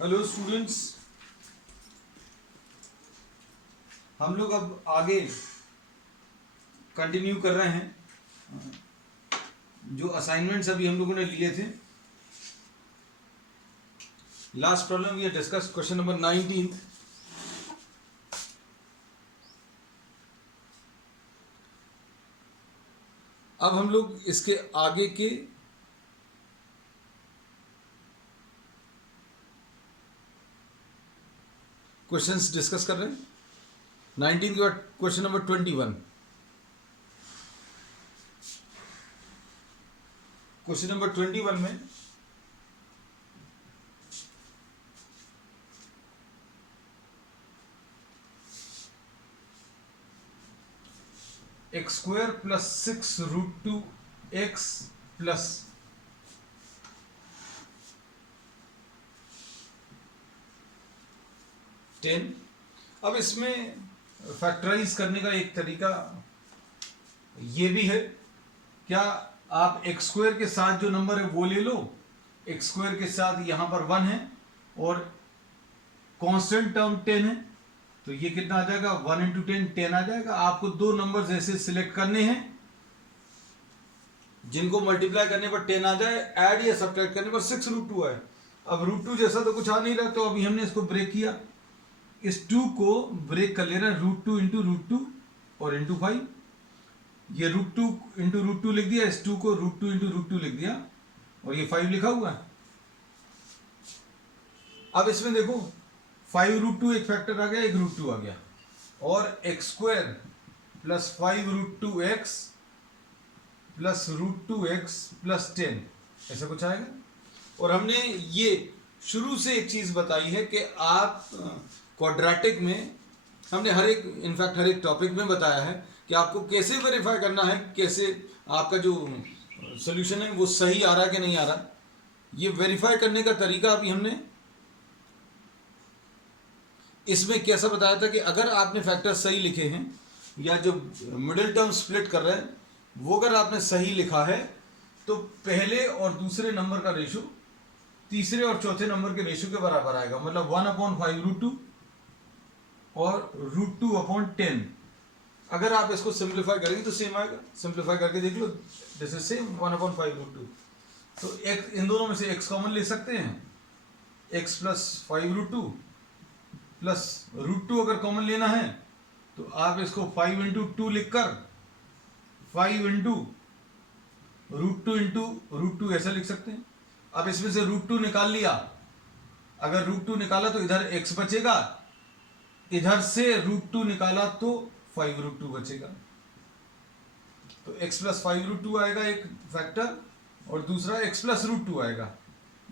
Hello students, हम लोग अब आगे कंटिन्यू कर रहे हैं जो असाइनमेंट्स अभी हम लोगों ने लिए थे। Last problem we discuss question number 19। अब हम लोग इसके आगे के क्वेश्चंस डिस्कस कर रहे हैं। 19 के बाद क्वेश्चन नंबर 21। क्वेश्चन नंबर 21 में x square plus 6√2x plus 10। अब इसमें फैक्टराइज करने का एक तरीका ये भी है, क्या आप एक्स स्क्वायर के साथ जो नंबर है वो ले लो। एक्स स्क्वायर के साथ यहां पर 1 है और कांस्टेंट टर्म 10 है, तो ये कितना आ जाएगा 1 इंटू 10 आ जाएगा। आपको दो नंबर्स ऐसे सिलेक्ट करने हैं जिनको मल्टीप्लाई करने पर 10 आ जाए, ऐड या सब्ट्रैक्ट करने पर 6√2 आए। अब √2 जैसा तो कुछ आ नहीं रहा, तो अभी हमने इसको ब्रेक किया। इस 2 को ब्रेक कर लेना, √2 इंटू √2 और इंटू 5। ये √2 इंटू √2 लिख दिया, इस 2 को √2 इंटू √2 लिख दिया और ये 5 लिखा हुआ है। अब इसमें देखो 5√2 एक फैक्टर आ गया, एक √2 आ गया, और x square plus 5√2x plus √2x plus 10 ऐसा कुछ आएगा। और हमने ये शुरू से एक चीज बताई है कि आप क्वाड्रेटिक में हमने हर एक टॉपिक में बताया है कि आपको कैसे वेरीफाई करना है, कैसे आपका जो सोल्यूशन है वो सही आ रहा है कि नहीं आ रहा। ये वेरीफाई करने का तरीका अभी हमने इसमें कैसा बताया था कि अगर आपने फैक्टर सही लिखे हैं या जो मिडिल टर्म स्प्लिट कर रहे हैं वो अगर आपने सही लिखा है तो पहले और दूसरे नंबर का रेशो तीसरे और चौथे नंबर के रेशो के बराबर आएगा। मतलब 1/5√2 और √2/10। अगर आप इसको सिंप्लीफाई करेंगे तो सेम आएगा। सिंप्लीफाई करके देख लो, दिस इज सेम 1/5√2। तो इन दोनों में से x कॉमन ले सकते हैं, x प्लस 5√2 प्लस √2 अगर कॉमन लेना है तो आप इसको 5 इंटू 2 लिखकर 5 इंटू √2 ऐसा लिख सकते हैं। अब इसमें से √2 निकाल लिया, अगर √2 निकाला तो इधर x बचेगा, इधर से √2 निकाला तो 5√2 बचेगा। तो x प्लस 5√2 आएगा एक फैक्टर, और दूसरा x प्लस √2 आएगा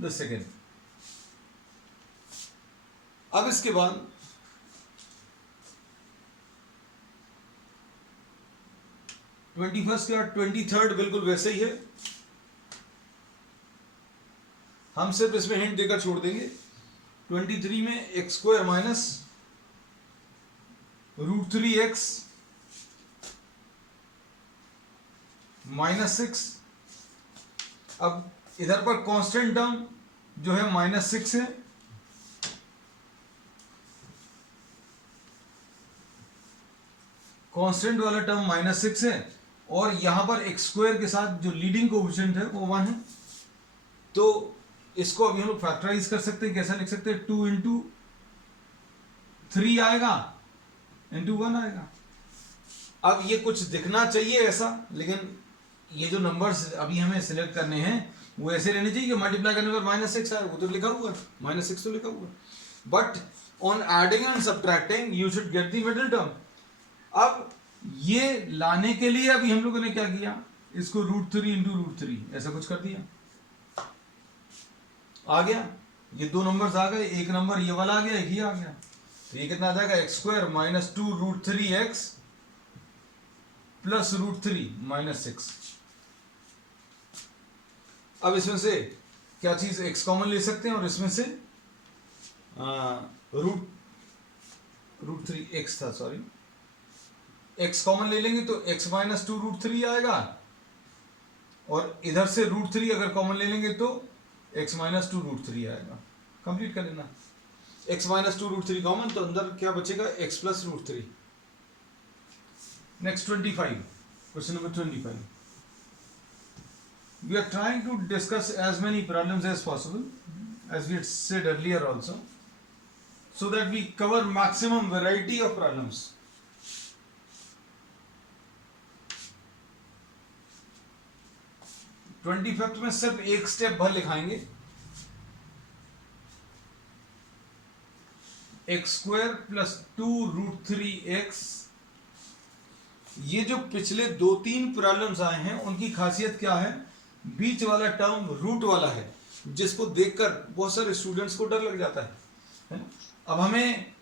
द सेकेंड। अब इसके बाद ट्वेंटी फर्स्ट का 23rd बिल्कुल वैसे ही है। हम सिर्फ इसमें हिंट देकर छोड़ देंगे। 23 में x square minus √3x minus 6। अब इधर पर कांस्टेंट टर्म जो है -6 है, कांस्टेंट वाला टर्म -6 है, और यहां पर एक्स स्क्वायर के साथ जो लीडिंग कोएफिशिएंट है वो 1 है। तो इसको अभी हम लोग फैक्टराइज कर सकते हैं। कैसा लिख सकते हैं, 2 इंटू 3 आएगा इंटू 1 आएगा। अब ये कुछ दिखना चाहिए ऐसा, लेकिन ये जो नंबर्स अभी हमें सिलेक्ट करने हैं वो ऐसे रहने चाहिए कि मल्टीप्लाई करने पर -6 आए। वो तो लिखा हुआ है, -6 तो लिखा हुआ है, but on adding and subtracting you should get the middle term. अब ये लाने के लिए अभी हम लोगों ने क्या किया, इसको √3 इंटू √3 ऐसा कुछ कर दिया, आ गया। ये दो नंबर्स आ गए, एक नंबर ये वाला आ गया, एक ही आ गया। तो ये कितना आ जाएगा, x square minus 2√3x plus √3 -6। अब इसमें से क्या चीज x कॉमन ले सकते हैं, और इसमें से √3x था, सॉरी, x कॉमन ले लेंगे तो x माइनस 2√3 आएगा, और इधर से √3 अगर कॉमन ले लेंगे तो x माइनस 2√3 आएगा। कंप्लीट कर लेना। x माइनस 2√3 कॉमन, तो अंदर क्या बचेगा, x plus √3। Next 25, question number 25। We are trying to discuss as many problems as possible, as we had said earlier also, so that we cover maximum variety of problems. Twenty fifth में सिर्फ एक step भर लिखाएंगे, x² plus 2√3x। ये जो पिछले 2-3 problems आए हैं उनकी खासियत क्या है, बीच वाला टर्म रूट वाला है, जिसको देखकर बहुत सारे स्टूडेंट्स को डर लग जाता है ना। अब हमें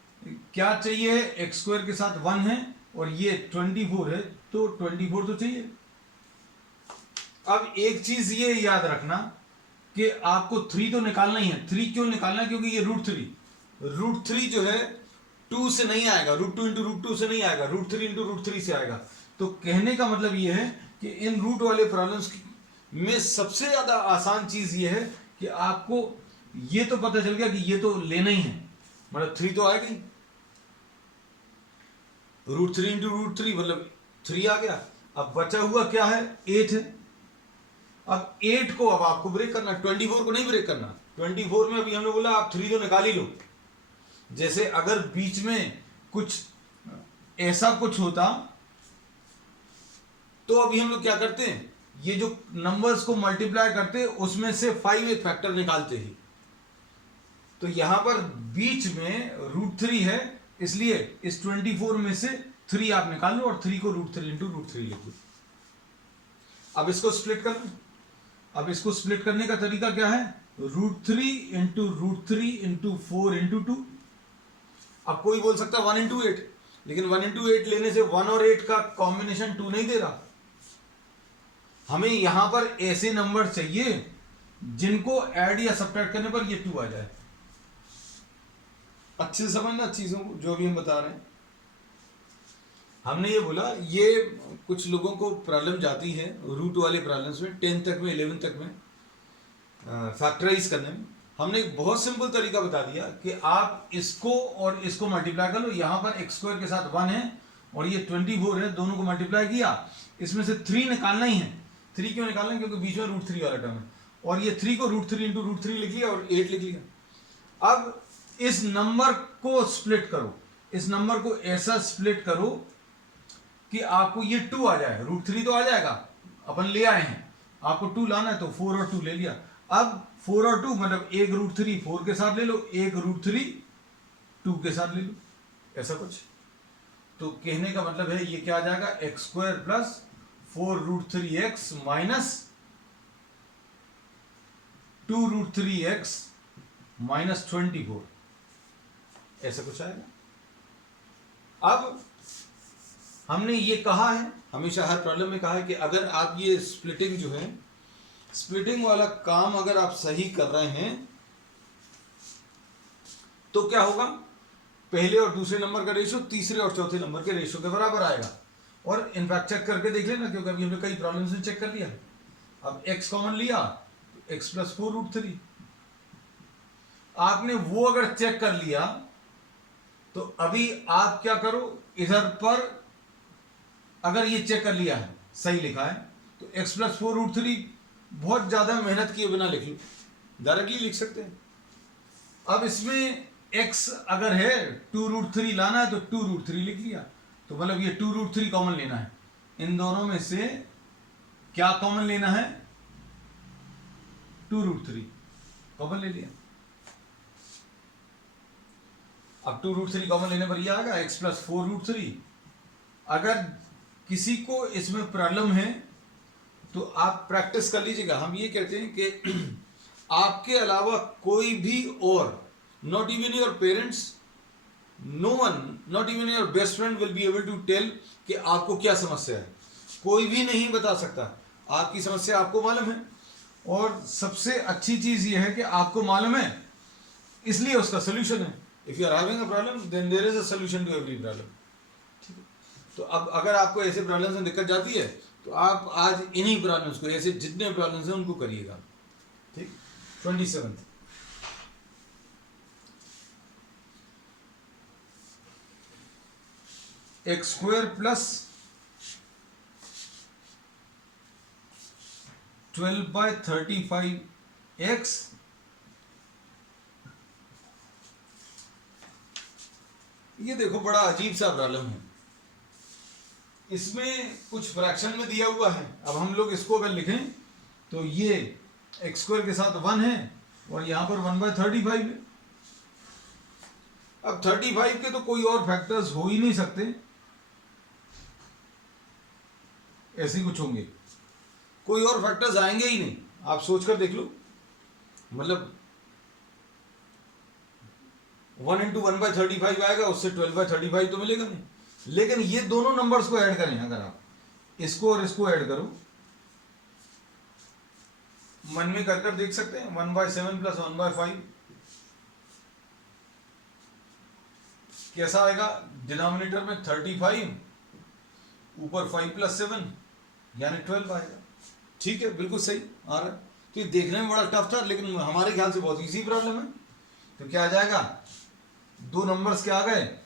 क्या चाहिए, x² के साथ 1 है और ये 24 है, तो 24 तो चाहिए। अब एक चीज ये याद रखना कि आपको 3 तो निकालना ही है। 3 क्यों निकालना है, क्योंकि ये √3 जो है 2 से नहीं आएगा, √2 इंटू √2 से नहीं आएगा, √3 इंटू √3 से आएगा। तो कहने का मतलब ये है कि इन रूट वाले प्रॉब्लम्स में सबसे ज्यादा आसान चीज ये है कि आपको ये तो पता चल गया कि ये तो लेना ही है, मतलब 3 तो आएगा ही, √3 इंटू √3 मतलब 3 आ गया। अब बचा हुआ क्या है, 8 है। अब 8 को अब आपको ब्रेक करना, 24 को नहीं ब्रेक करना। 24 में अभी हमने बोला आप 3 तो निकाल ही लो। जैसे अगर बीच में कुछ ऐसा कुछ होता तो अभी हम लोग क्या करते हैं, ये जो नंबर्स को मल्टीप्लाई करते उसमें से 5 एक फैक्टर निकालते ही। तो यहां पर बीच में √3 है, इसलिए इस 24 में से 3 आप निकाल लो और 3 को √3 इंटू √3 लिख लो। अब इसको स्प्लिट कर लो। अब इसको स्प्लिट करने का तरीका क्या है, √3 इंटू √3 इंटू 4 इंटू 2। अब कोई बोल सकता है 1 इंटू 8, लेकिन 1 इंटू 8 लेने से 1 और 8 का कॉम्बिनेशन 2 नहीं दे रहा। हमें यहां पर ऐसे नंबर चाहिए जिनको ऐड या सब्ट्रैक्ट करने पर ये 2 आ जाए। अच्छे से समझना चीजों को जो भी हम बता रहे हैं। हमने ये बोला, ये कुछ लोगों को प्रॉब्लम जाती है रूट वाले प्रॉब्लम्स में, 10 तक में, 11 तक में फैक्टराइज करने में। हमने एक बहुत सिंपल तरीका बता दिया कि आप इसको और इसको मल्टीप्लाई कर लो। यहां पर x² के साथ 1 है और ये 24 है, दोनों को मल्टीप्लाई किया, इसमें से 3 निकालना ही है। 3 क्यों निकालना है, क्योंकि बीच में √3 वाला टर्म है, और ये 3 को √3 इंटू √3 लिख लिया और 8 लिख लिया। अब इस नंबर को स्प्लिट करो, इस नंबर को ऐसा स्प्लिट करो कि आपको ये 2 आ जाए। √3 तो आ जाएगा, अपन ले आए हैं, आपको 2 लाना है तो 4 और 2 ले लिया। अब 4 और 2 मतलब एक √3 4 के साथ ले लो, एक √3 2 के साथ ले लो, ऐसा कुछ। तो कहने का मतलब है ये क्या आ जाएगा, x² plus 4√3x minus 2√3x minus 24, ऐसा कुछ आएगा। अब हमने ये कहा है, हमेशा हर प्रॉब्लम में कहा है कि अगर आप ये स्प्लिटिंग जो है, स्प्लिटिंग वाला काम अगर आप सही कर रहे हैं तो क्या होगा, पहले और दूसरे नंबर का रेशियो तीसरे और चौथे नंबर के रेशियो के बराबर आएगा। और इनफैक्ट चेक करके देख लेना, क्योंकि अभी हमने कई प्रॉब्लम्स में चेक कर लिया। अब x कॉमन लिया तो x प्लस 4√3, आपने वो अगर चेक कर लिया तो अभी आप क्या करो, इधर पर अगर ये चेक कर लिया है, सही लिखा है, तो x प्लस 4√3 बहुत ज्यादा मेहनत किए बिना लिख लो, डायरेक्टली लिख सकते हैं। अब इसमें x अगर है 2√3 लाना है तो 2√3 लिख लिया, तो मतलब ये 2√3 कॉमन लेना है। इन दोनों में से क्या कॉमन लेना है, 2√3 कॉमन ले लिया। अब 2√3 कॉमन लेने पर यह आएगा x प्लस 4√3। अगर किसी को इसमें प्रॉब्लम है तो आप प्रैक्टिस कर लीजिएगा। हम ये कहते हैं कि आपके अलावा कोई भी और, not even your parents, no one, not even your best friend will be able to tell कि आपको क्या समस्या है। कोई भी नहीं बता सकता, आपकी समस्या आपको मालूम है। और सबसे अच्छी चीज ये है कि आपको मालूम है, इसलिए उसका सोल्यूशन है। If you are having a problem then there is a solution to every problem. ठीक है, तो अब अगर आपको ऐसे प्रॉब्लम्स में दिक्कत जाती है तो आप आज इन्हीं प्रॉब्लम्स को, ऐसे जितने प्रॉब्लम्स हैं उनको करिएगा। ठीक, 27 एक्स स्क्वायर प्लस 12/35x ये देखो बड़ा अजीब सा प्रॉब्लम है। इसमें कुछ फ्रैक्शन में दिया हुआ है। अब हम लोग इसको अगर लिखें तो ये एक्स स्क्वायर के साथ 1 है और यहां पर 1/35 है। अब 35 के तो कोई और फैक्टर्स हो ही नहीं सकते, ऐसे ही कुछ होंगे, कोई और फैक्टर्स आएंगे ही नहीं। आप सोचकर देख लो, मतलब 1 × 1/35 आएगा, उससे 12/35 तो मिलेगा नहीं। लेकिन ये दोनों नंबर्स को ऐड करें, अगर आप इसको और इसको ऐड करो, मन में कर देख सकते हैं। 1/7 + 1/5 कैसा आएगा? डिनोमिनेटर में 35, ऊपर 5 + 7 यानी 12 आएगा। ठीक है, बिल्कुल सही आ रहा है। तो ये देखने में बड़ा टफ था, लेकिन हमारे ख्याल से बहुत इजी प्रॉब्लम है। तो क्या आ जाएगा? दो नंबर्स क्या आ गए?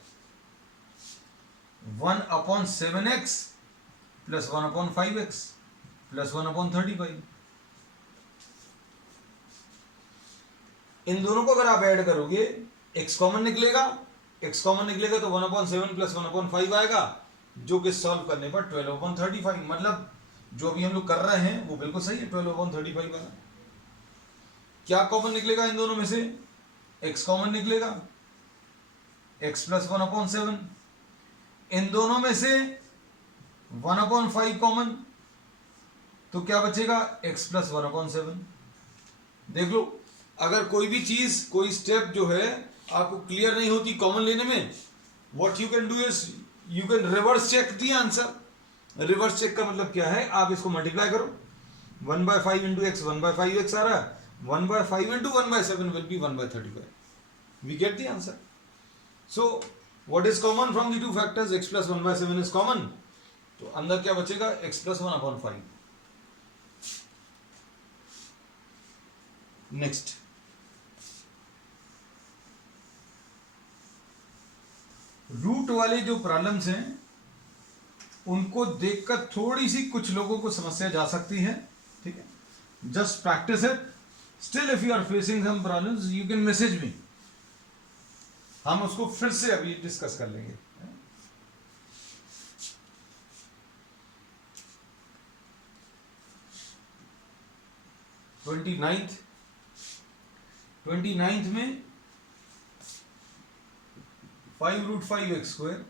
1/7x + 1/5x + 1/35। इन दोनों को अगर आप ऐड करोगे, x कॉमन निकलेगा, x कॉमन निकलेगा तो 1/7 + 1/5 आएगा, जो कि सॉल्व करने पर 12/35। मतलब जो अभी हम लोग कर रहे हैं वो बिल्कुल सही है, 12/35 वाला। क्या कॉमन निकलेगा इन दोनों में से? x कॉमन निकलेगा, x + 1/7। इन दोनों में से 1/5 कॉमन, तो क्या बचेगा? x + 1/7। देख लो, अगर कोई भी चीज, कोई स्टेप जो है आपको क्लियर नहीं होती कॉमन लेने में, what you can do is you can reverse check the answer. Reverse check का मतलब क्या है? आप इसको मल्टीप्लाई करो, 1/5 × x 1/5x आ रहा है, 1/5 × 1/7 will be 1/35। We get the answer. So what is common from the two factors? x + 1/7 is common, तो अंदर क्या बचेगा? x + 1/5। नेक्स्ट, रूट वाले जो प्रॉब्लम्स हैं उनको देखकर थोड़ी सी कुछ लोगों को समस्या जा सकती है। ठीक है, just practice it. Still if you are facing some problems you can message me, हम उसको फिर से अभी डिस्कस कर लेंगे। 29th में 5√5x²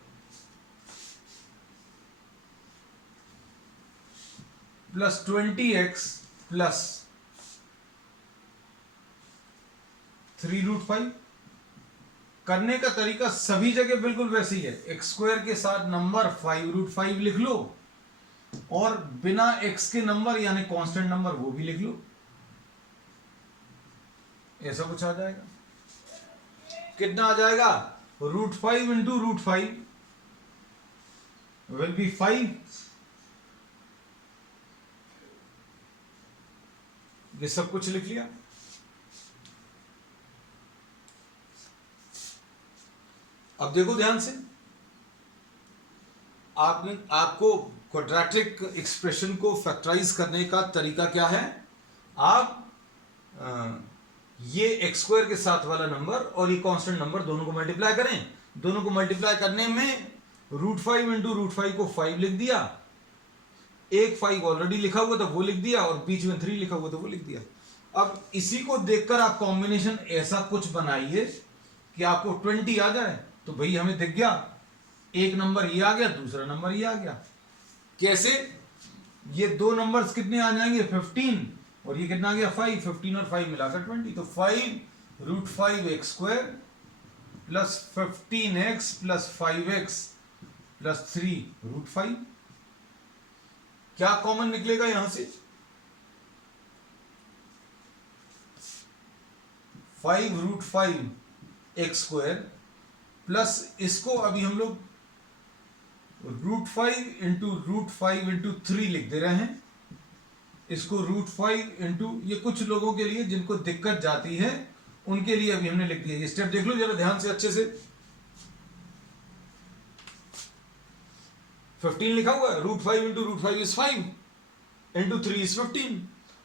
+ 20x + 3√5 करने का तरीका सभी जगह बिल्कुल वैसी है। x² के साथ नंबर 5√5 लिख लो और बिना x के नंबर यानी कांस्टेंट नंबर वो भी लिख लो, ऐसा कुछ आ जाएगा। कितना आ जाएगा? √5 × √5 विल बी 5। ये सब कुछ लिख लिया। अब देखो ध्यान से, आपको क्वाड्रेटिक एक्सप्रेशन को फैक्टराइज करने का तरीका क्या है? आप ये x² के साथ वाला नंबर और ये कांस्टेंट नंबर दोनों को मल्टीप्लाई करें। दोनों को मल्टीप्लाई करने में √5 × √5 को 5 लिख दिया, एक 5 ऑलरेडी लिखा हुआ था वो लिख दिया, और बीच में 3 लिखा हुआ था वो लिख दिया। अब इसी को देखकर आप कॉम्बिनेशन ऐसा कुछ बनाइए कि आपको 20 आ जाए। तो भाई हमें दिख गया, एक नंबर ये आ गया, दूसरा नंबर ये आ गया। कैसे? ये दो नंबर्स कितने आ जाएंगे? 15, और ये कितना आ गया? 5। 15 और 5 मिलाकर 20। तो 5√5x² + 15x + 5x + 3√5। क्या कॉमन निकलेगा यहां से? 5√5x² प्लस इसको अभी हम लोग √5 × √5 × 3 लिख दे रहे हैं। इसको √5 × ये कुछ लोगों के लिए जिनको दिक्कत जाती है उनके लिए अभी हमने लिख दिया। ये स्टेप देख लो जरा ध्यान से अच्छे से। 15 लिखा हुआ है, √5 into √5 is 5 into 3 is 15,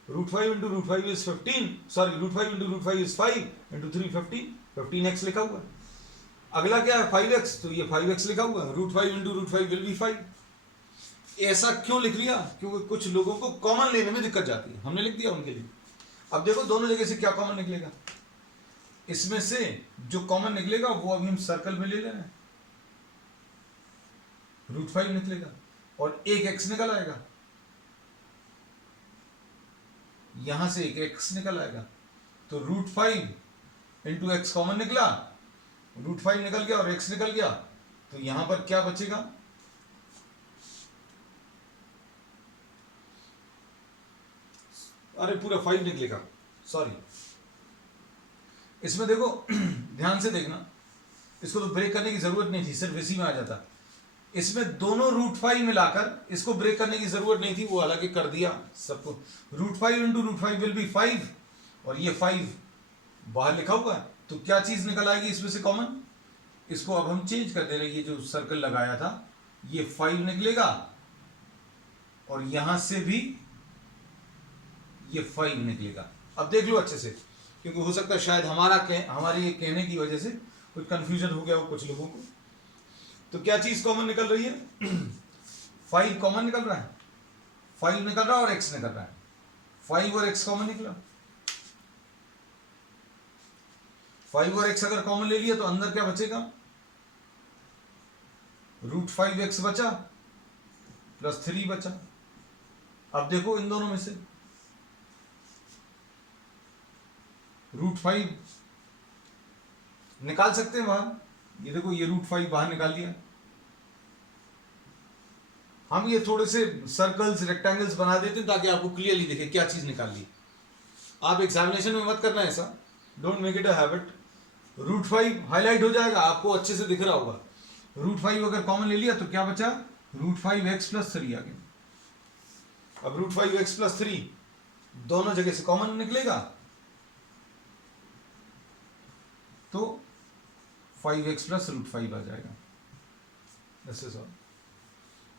√5 into √5 is 15, sorry √5 into √5 is 5 into 3 15x लिखा हुआ है। अगला क्या है 5x, तो ये 5x लिखा हुआ है, √5 इंटू √5 विल बी 5। ऐसा क्यों लिख लिया? क्योंकि कुछ लोगों को कॉमन लेने में दिक्कत जाती है, हमने लिख दिया उनके लिए। अब देखो दोनों जगह से क्या कॉमन निकलेगा, इसमें से जो कॉमन निकलेगा वो अभी हम सर्कल में ले ले रहे हैं, √5 निकलेगा और एक x निकल आएगा, यहां से एक x निकल आएगा, तो √5 इंटू x कॉमन निकला, √5 निकल गया और x निकल गया, तो यहां पर क्या बचेगा, अरे पूरा 5 निकलेगा, सॉरी। इसमें देखो ध्यान से देखना, इसको तो ब्रेक करने की जरूरत नहीं थी, सिर्फ इसी में आ जाता। इसमें दोनों √5 मिलाकर इसको ब्रेक करने की जरूरत नहीं थी, वो हालांकि कर दिया सबको। √5 इंटू √5 विल बी 5 और ये 5 बाहर लिखा हुआ है, तो क्या चीज निकल आएगी इसमें से कॉमन, इसको अब हम चेंज कर दे रहे हैं, ये जो सर्कल लगाया था ये 5 निकलेगा और यहां से भी ये 5 निकलेगा। अब देख लो अच्छे से, क्योंकि हो सकता है शायद हमारे ये कहने की वजह से कुछ कंफ्यूजन हो गया हो कुछ लोगों को। तो क्या चीज कॉमन निकल रही है 5 कॉमन निकल रहा है, 5 निकल रहा है और x निकल रहा है, 5 और x कॉमन निकला, 5 और x अगर कॉमन ले लिया तो अंदर क्या बचेगा, √5x बचा प्लस 3 बचा। अब देखो इन दोनों में से √5 निकाल सकते हैं बाहर, ये देखो ये √5 बाहर निकाल लिया। हम ये थोड़े से सर्कल्स रेक्टेंगल्स बना देते हैं ताकि आपको क्लियरली दिखे क्या चीज निकाल ली। आप एग्जामिनेशन में मत करना ऐसा, don't make it a habit. √5 highlight हो जाएगा, आपको अच्छे से दिख रहा होगा। √5 अगर कॉमन ले लिया तो क्या बचा, √5x प्लस 3 आ गया। अब √5x प्लस 3 दोनों जगह से कॉमन निकलेगा तो 5x प्लस √5 आ जाएगा, दिस इज ऑल।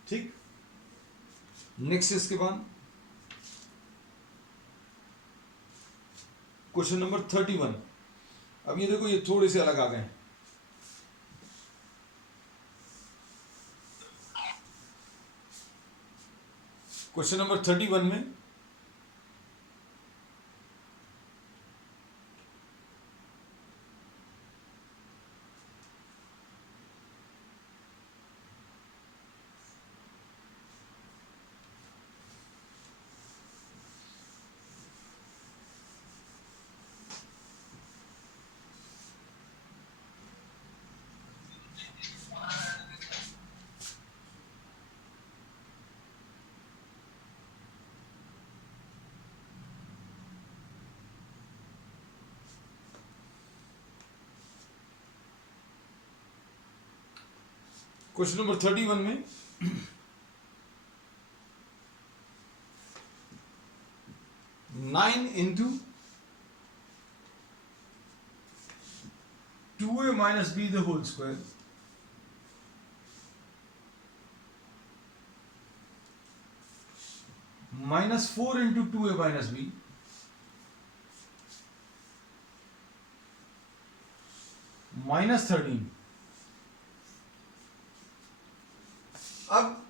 ठीक, नेक्स्ट इसके बाद क्वेश्चन नंबर 31। अब ये देखो ये थोड़े से अलग आ गए। क्वेश्चन नंबर 31 में क्वेश्चन नंबर 31 में nine into 2a minus b the whole square -4 into 2a minus b -13। अब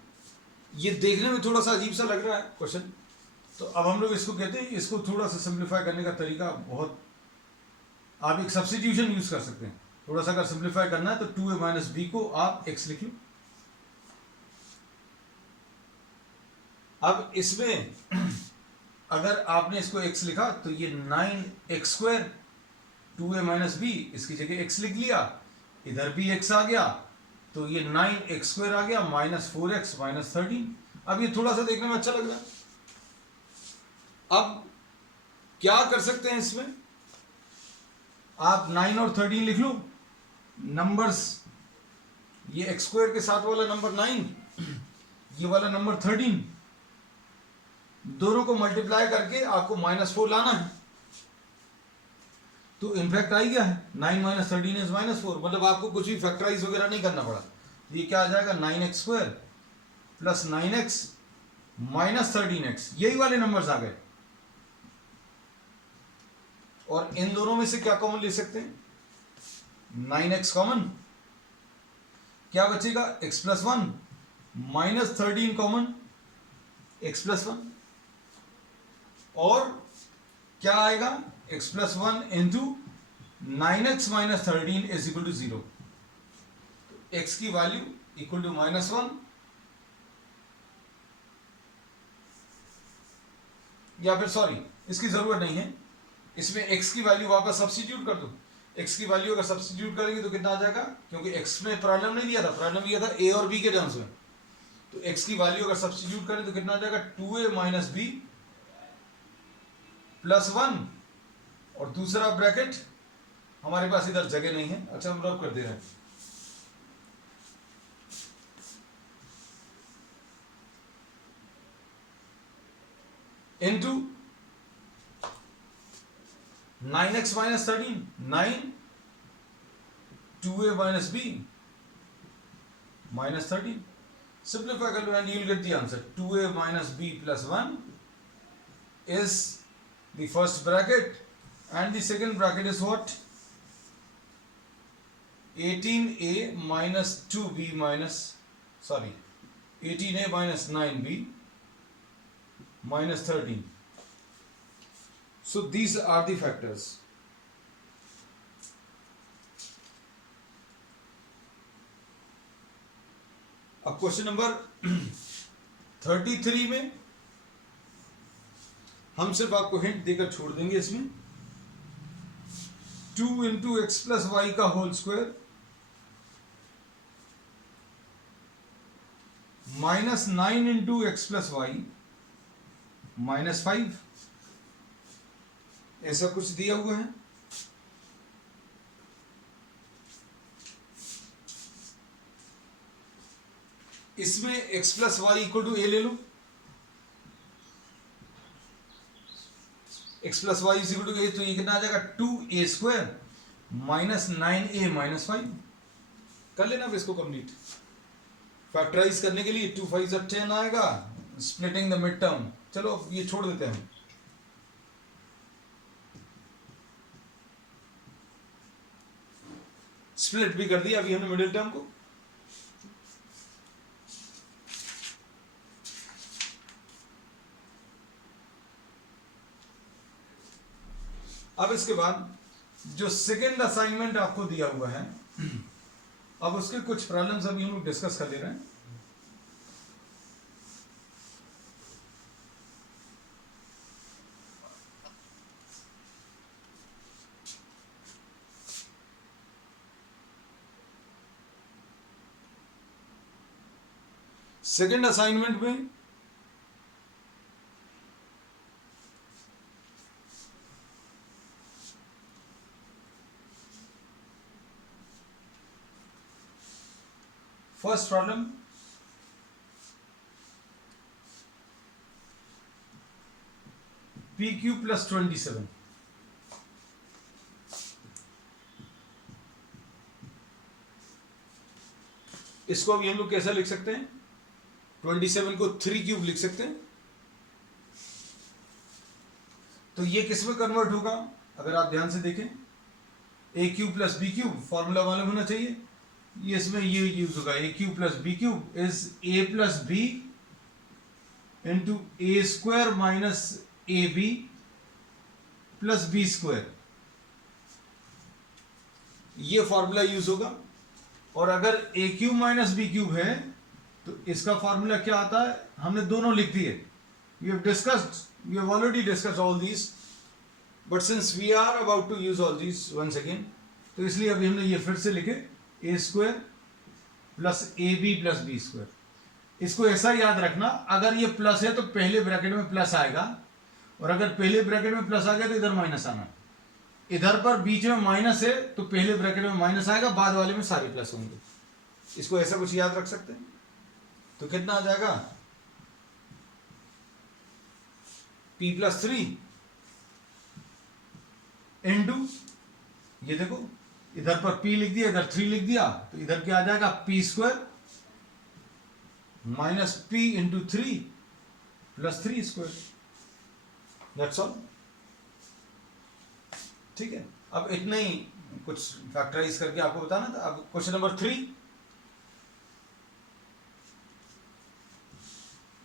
ये देखने में थोड़ा सा अजीब सा लग रहा है क्वेश्चन, तो अब हम लोग इसको कहते हैं, इसको थोड़ा सा सिंप्लीफाई करने का तरीका बहुत, आप एक सब्स्टिट्यूशन यूज कर सकते हैं। थोड़ा सा अगर सिंप्लीफाई करना है तो 2a माइनस b को आप x लिख लो। अब इसमें अगर आपने इसको x लिखा तो ये 9x², 2a माइनस b इसकी जगह x लिख लिया, इधर भी x आ गया तो ये 9x² आ गया, -4x -13। अब ये थोड़ा सा देखने में अच्छा लग रहा है। अब क्या कर सकते हैं इसमें, आप 9 और 13 लिख लो, नंबर्स ये x² के साथ वाला नंबर 9, ये वाला नंबर 13, दोनों को मल्टीप्लाई करके आपको -4 लाना है। तो इनफैक्ट आ गया है 9 - 13 इज -4, मतलब आपको कुछ भी फैक्टराइज वगैरह नहीं करना पड़ा। ये क्या आ जाएगा 9x² plus 9x minus 13x, यही वाले नंबर्स आ गए। और इन दोनों में से क्या कॉमन ले सकते हैं? 9x कॉमन, क्या बचेगा? x plus 1 minus 13 common, x plus 1, और क्या आएगा? x plus 1 into 9x minus 13 is equal to 0। x की वैल्यू इक्वल टू -1, या फिर सॉरी, इसकी जरूरत नहीं है, इसमें x की वैल्यू वापस सब्स्टिट्यूट कर दो। x की वैल्यू अगर सब्स्टिट्यूट करेंगे तो कितना आ जाएगा? क्योंकि x में प्रॉब्लम नहीं दिया था, प्रॉब्लम दिया था a और b के टर्म्स में, तो x की वैल्यू अगर सब्स्टिट्यूट करें तो कितना आ जाएगा? 2a माइनस बी प्लस 1, और दूसरा ब्रैकेट हमारे पास इधर जगह नहीं है, अच्छा हम रब कर दे रहे हैं, into 9x minus 13, 9 2a minus b minus 13, simplify कर लो and you will get the answer. 2a minus b plus 1 is the first bracket and the second bracket is what? 18a minus 2b minus, sorry, 18a minus 9b minus 13. So these are the factors. अब question number 33 में हम सिर्फ आपको hint देकर छोड़ देंगे। इसमें 2 into x plus y का whole square minus 9 into x plus y minus 5, ऐसा कुछ दिया हुआ है। इसमें x plus y equal to a ले लो, x plus y equal to a, तो ये कितना आ जाएगा? 2a square minus 9a minus 5। कर लेना अब इसको कंप्लीट। फैक्टराइज करने के लिए 2 5 10 आएगा, स्प्लिटिंग द मिड टर्म, चलो ये छोड़ देते हैं। स्प्लिट भी कर दिया अभी हमने मिडिल टर्म को। अब इसके बाद जो सेकेंड असाइनमेंट आपको दिया हुआ है, अब उसके कुछ प्रॉब्लम्स अभी हम लोग डिस्कस कर ले रहे हैं। सेकेंड असाइनमेंट में first problem, P Q plus 27। इसको अभी हम लोग कैसा लिख सकते हैं? 27 को 3 क्यूब लिख सकते हैं। तो ये किस में कन्वर्ट होगा? अगर आप ध्यान से देखें, a cube plus b cube, formula मालूम होना चाहिए। ये इसमें ये यूज होगा, a cube plus b cube is a plus b into a square minus a b plus b square, ये फॉर्मूला यूज होगा। और अगर a cube minus b cube है तो इसका फॉर्मूला क्या आता है? हमने दोनों लिख दिए। We have discussed, we have already discussed all these, but since we are about to use all these once again, तो इसलिए अभी हमने ये फिर से लिखे, a square plus a b plus b square. इसको ऐसा याद रखना, अगर ये प्लस है तो पहले ब्रैकेट में प्लस आएगा, और अगर पहले ब्रैकेट में प्लस आ गया तो इधर माइनस आना। इधर पर बीच में माइनस है तो पहले ब्रैकेट में माइनस आएगा, बाद वाले में सारे प्लस होंगे। इसको ऐसा कुछ याद रख सकते हैं। तो कितना आ जाएगा? p प्लस 3 इंटू, ये देखो इधर पर p लिख दिया, इधर 3 लिख दिया, तो इधर क्या आ जाएगा? p square minus P into 3 plus 3 square, that's all. ठीक है, अब इतना ही कुछ फैक्टराइज करके आपको बताना था। अब question number 3,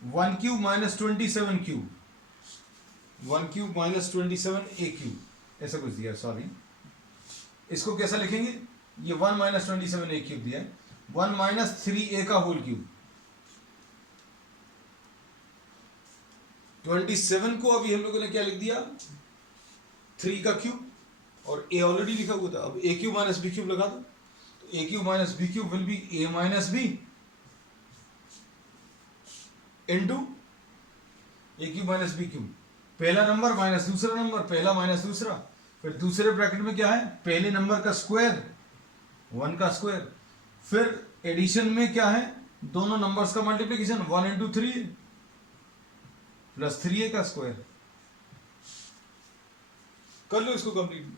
1 cube minus 27 cube, 1 cube minus 27 ए क्यूब, ऐसा कुछ दिया, सॉरी, इसको कैसा लिखेंगे? ये 1 माइनस 27 ए क्यूब दिया है, 1 माइनस 3 ए का होल क्यूब। 27 को अभी हम लोगों ने क्या लिख दिया? 3 का क्यूब, और ए ऑलरेडी लिखा हुआ था। अब a cube minus b cube लगा दो, तो a cube minus b cube will be a minus b into a cube minus b cube. पहला नंबर माइनस दूसरा नंबर, पहला माइनस दूसरा, फिर दूसरे ब्रैकेट में क्या है? पहले नंबर का स्क्वायर, 1 का स्क्वायर, फिर एडिशन में क्या है? दोनों नंबर्स का मल्टीप्लीकेशन, 1 इंटू 3 प्लस 3a का स्क्वायर। कर लो इसको कंप्लीट।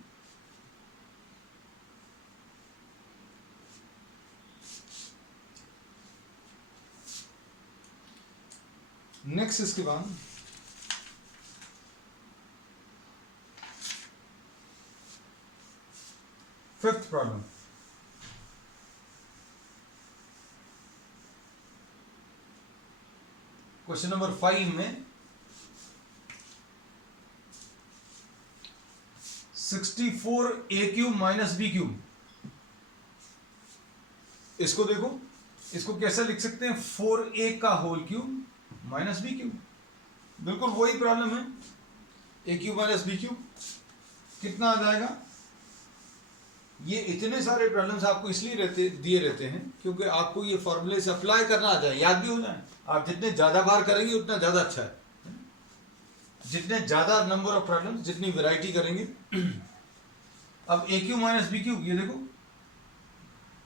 नेक्स्ट इसके बाद फिफ्थ प्रॉब्लम, क्वेश्चन नंबर 5 में 64 a cube minus b cube, इसको देखो, इसको कैसे लिख सकते हैं? 4a का whole cube minus b cube, बिल्कुल वही प्रॉब्लम है। A cube minus b cube कितना आ जाएगा? ये इतने सारे प्रॉब्लम्स आपको इसलिए दिए रहते हैं क्योंकि आपको ये फॉर्मूले से अप्लाई करना आ जाए, याद भी हो जाए। आप जितने ज्यादा बार करेंगे उतना ज्यादा अच्छा है, जितने ज्यादा नंबर ऑफ प्रॉब्लम्स, जितनी वैरायटी करेंगे। अब a cube minus b cube, ये देखो,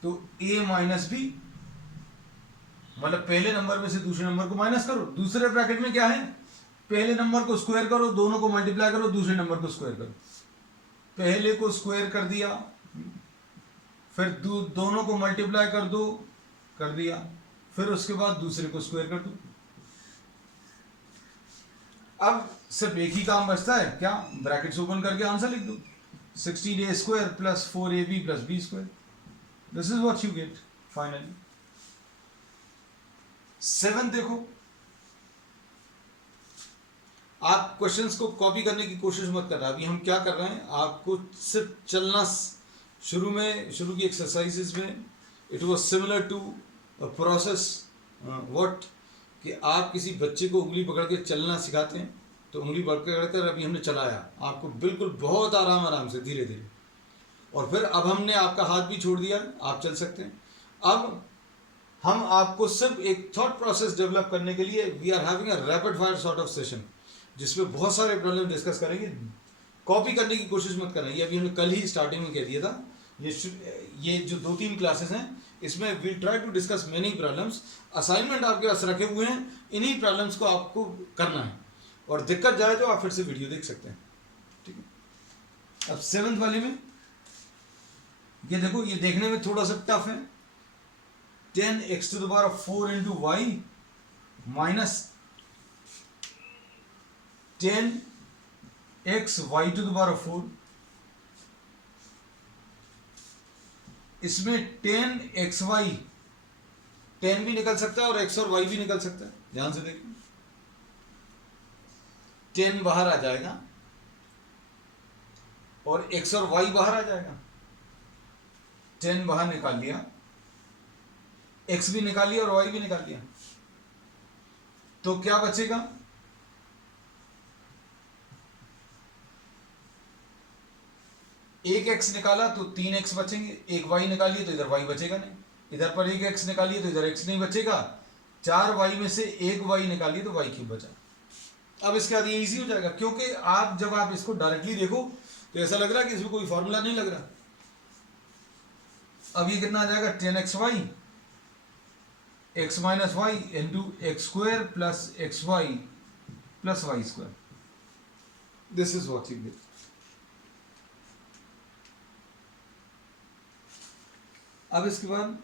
तो ए माइनस बी, मतलब पहले नंबर में से दूसरे नंबर को माइनस करो, दूसरे ब्रैकेट में क्या है? पहले नंबर को स्क्वायर करो, दोनों को मल्टीप्लाई करो, दूसरे नंबर को स्क्वायर करो। पहले को स्क्वायर कर दिया, फिर दोनों को मल्टीप्लाई कर दो, कर दिया, फिर उसके बाद दूसरे को स्क्वायर कर दो। अब सिर्फ एक ही काम बचता है, क्या? ब्रैकेट्स ओपन करके आंसर लिख दो, 16a square plus 4ab plus b square. This is what you get finally. 7 देखो, आप क्वेश्चंस को कॉपी करने की कोशिश मत करना। अभी हम क्या कर रहे हैं, आपको सिर्फ चलना, शुरू की एक्सरसाइजेस में it was similar to a process what, कि आप किसी बच्चे को उंगली पकड़ के चलना सिखाते हैं, तो उंगली पकड़ कर अभी हमने चलाया आपको, बिल्कुल बहुत आराम से, धीरे धीरे, और फिर अब हमने आपका हाथ भी छोड़ दिया, आप चल सकते हैं। अब हम आपको सिर्फ एक थॉट प्रोसेस डेवलप करने के लिए we are having a rapid fire sort of session, जिसमें बहुत सारे प्रॉब्लम डिस्कस करेंगे। कॉपी करने की कोशिश मत करना, ये अभी हमने कल ही स्टार्टिंग में कह दिया था। ये जो 2-3 क्लासेस हैं, इसमें we try to discuss many problems. Assignment आपके पास रखे हुए हैं, इन्हीं प्रॉब्लम्स को आपको करना है, और दिक्कत जाए तो आप फिर से वीडियो देख सकते हैं। ठीक है, अब 7th वाले में ये देखो, ये देखने में थोड़ा सा टफ है। 10x to the power of 4 into y minus 10x y to the power of 4, इसमें 10xy, 10 भी निकल सकता है और x और y भी निकल सकता है, ध्यान से देखिए। 10 बाहर आ जाएगा और x और y बाहर आ जाएगा। 10 बाहर निकाल लिया, x भी निकाल लिया और y भी निकाल लिया, तो क्या बचेगा? एक x निकाला तो 3x बचेंगे, एक y निकालिए तो इधर y बचेगा नहीं, इधर पर एक x निकालिए तो इधर x नहीं बचेगा, 4y में से एक y निकालिए तो y क्यूब बचा। अब इसके बाद ये इजी हो जाएगा, क्योंकि आप जब आप इसको डायरेक्टली देखो तो ऐसा लग रहा है कि इसमें कोई फॉर्मूला नहीं लग रहा। अब ये कितना आ जाएगा? 10xy x minus y into x square plus x y plus y square. This is what you get. अब इसके बाद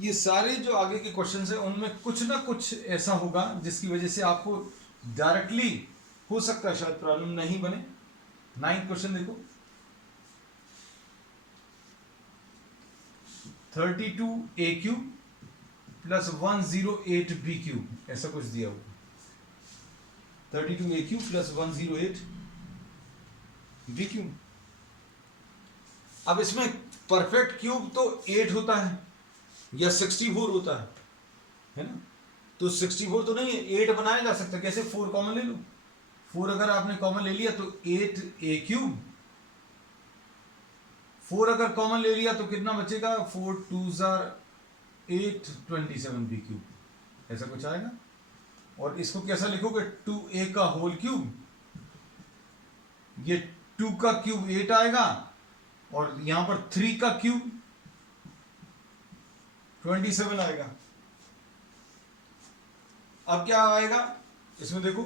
ये सारे जो आगे के क्वेश्चन है उनमें कुछ ना कुछ ऐसा होगा जिसकी वजह से आपको डायरेक्टली हो सकता है शायद प्रॉब्लम नहीं बने। 9th क्वेश्चन देखो, 32a³ प्लस 108b³ ऐसा कुछ दिया हुआ। 32a³ plus 108b³। अब इसमें परफेक्ट क्यूब तो 8 होता है या 64 होता है ना? तो 64 तो नहीं है, 8 बनाया जा सकता है। कैसे? 4 कॉमन ले लो। 4 अगर आपने कॉमन ले लिया तो 8a³। 4 अगर कॉमन ले लिया तो कितना बचेगा? 4 2s are 8, 27b³। ऐसा कुछ आएगा। और इसको कैसा लिखोगे? 2a का होल क्यूब, ये 2 का क्यूब 8 आएगा, और यहां पर 3 का क्यूब 27 आएगा। अब क्या आएगा इसमें देखो,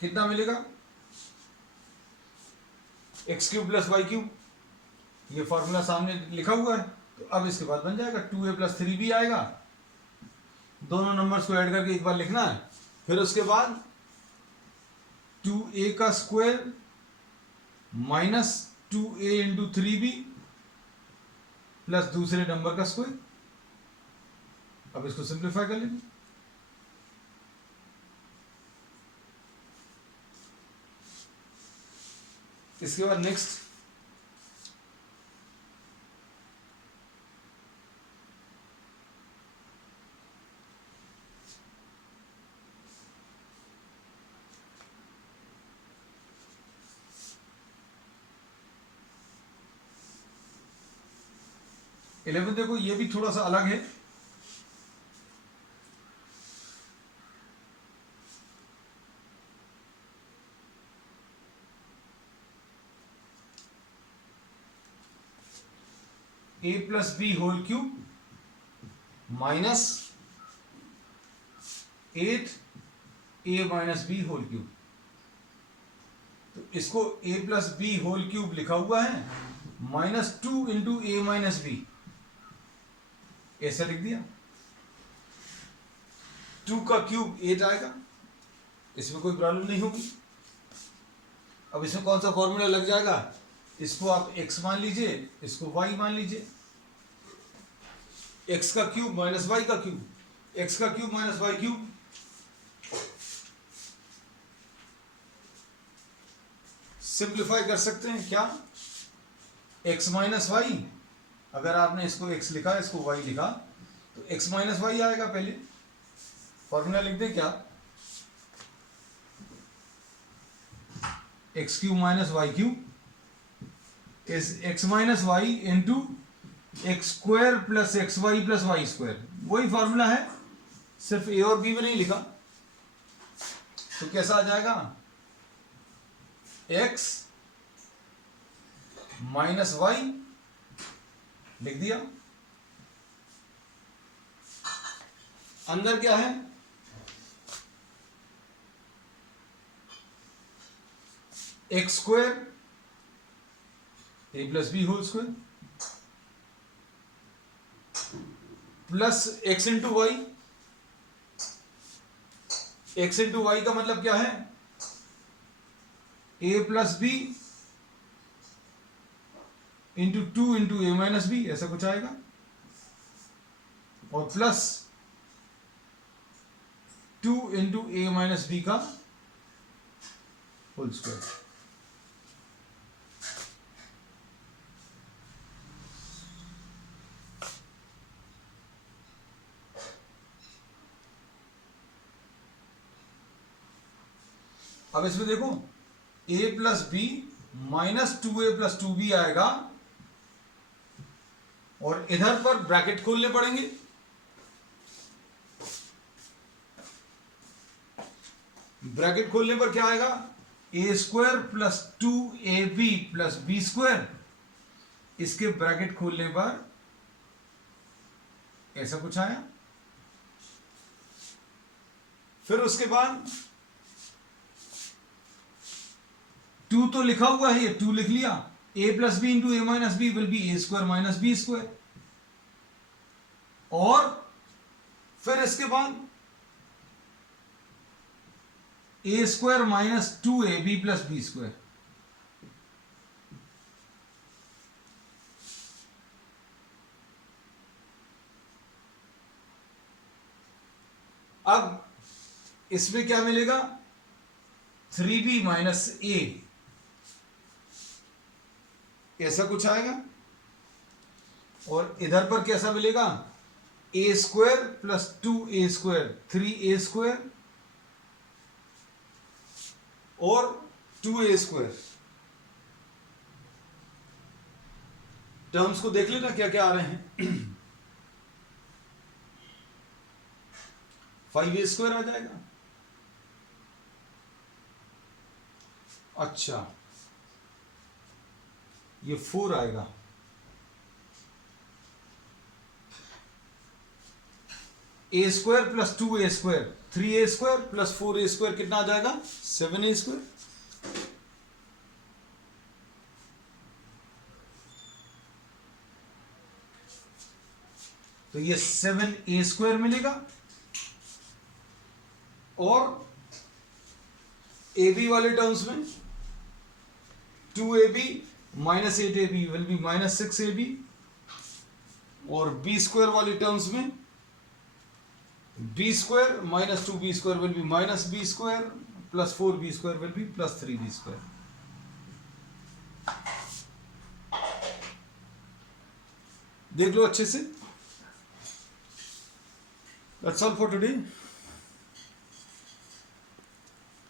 कितना मिलेगा? x³ plus y³। ये फॉर्मूला सामने लिखा हुआ है, तो अब इसके बाद बन जाएगा 2a प्लस 3b आएगा। दोनों नंबर्स को ऐड करके एक बार लिखना है। फिर उसके बाद 2a का square minus 2a into 3b plus दूसरे नंबर का स्क्वायर। अब इसको सिंप्लीफाई कर लेंगे। इसके बाद नेक्स्ट, इलेवन देखो, ये भी थोड़ा सा अलग है। a plus b whole cube minus 8a minus b whole cube. तो इसको a plus b whole cube लिखा हुआ है, minus 2 into a minus b, ऐसा लिख दिया। 2 का क्यूब 8 आएगा, इसमें कोई प्रॉब्लम नहीं होगी। अब इसमें कौन सा फॉर्मूला लग जाएगा? इसको आप x मान लीजिए, इसको y मान लीजिए। x का क्यूब माइनस y का क्यूब, x का cube minus y cube, simplify कर सकते हैं क्या? x माइनस वाई, अगर आपने इसको x लिखा, इसको y लिखा, तो x माइनस वाई आएगा। पहले फॉर्मूला लिख दें क्या? x³ minus y³ is x minus y into x square plus x y plus y square. वही फॉर्मूला है, सिर्फ a और b में नहीं लिखा। तो कैसा आ जाएगा? x माइनस वाई लिख दिया। अंदर क्या है? X square a plus b whole square plus x into y. X into y का मतलब क्या है? A plus b into 2 into a minus b, ऐसा कुछ आएगा। और plus 2 into a minus b का होल स्क्वायर। अब इसमें देखो, a plus b minus 2a plus 2b आएगा, और इधर पर ब्रैकेट खोलने पड़ेंगे। ब्रैकेट खोलने पर क्या आएगा? a square plus 2ab plus b square. इसके ब्रैकेट खोलने पर ऐसा कुछ आया। फिर उसके बाद 2 तो लिखा हुआ है, ये 2 लिख लिया, a plus b into a minus b will be a square minus b square, और फिर इसके बाद a square minus 2ab plus b square. अब इसमें क्या मिलेगा, 3b माइनस a, ऐसा कुछ आएगा, और इधर पर कैसा मिलेगा, a square plus 2a square 3a square और 2a स्क्वायर. टर्म्स को देख लेना क्या क्या आ रहे हैं. 5a स्क्वायर आ जाएगा. अच्छा, ये 4 आएगा. a square plus 2a square 3a square plus 4a square कितना आ जाएगा, 7a स्क्वायर. तो ये 7a स्क्वायर मिलेगा, और ab वाले टर्म्स में 2ab minus 8ab will be minus 6ab, और b स्क्वायर वाले टर्म्स में b square minus 2b square will be minus b square plus 4b square will be plus 3b square. देख लो अच्छे से. That's all for today.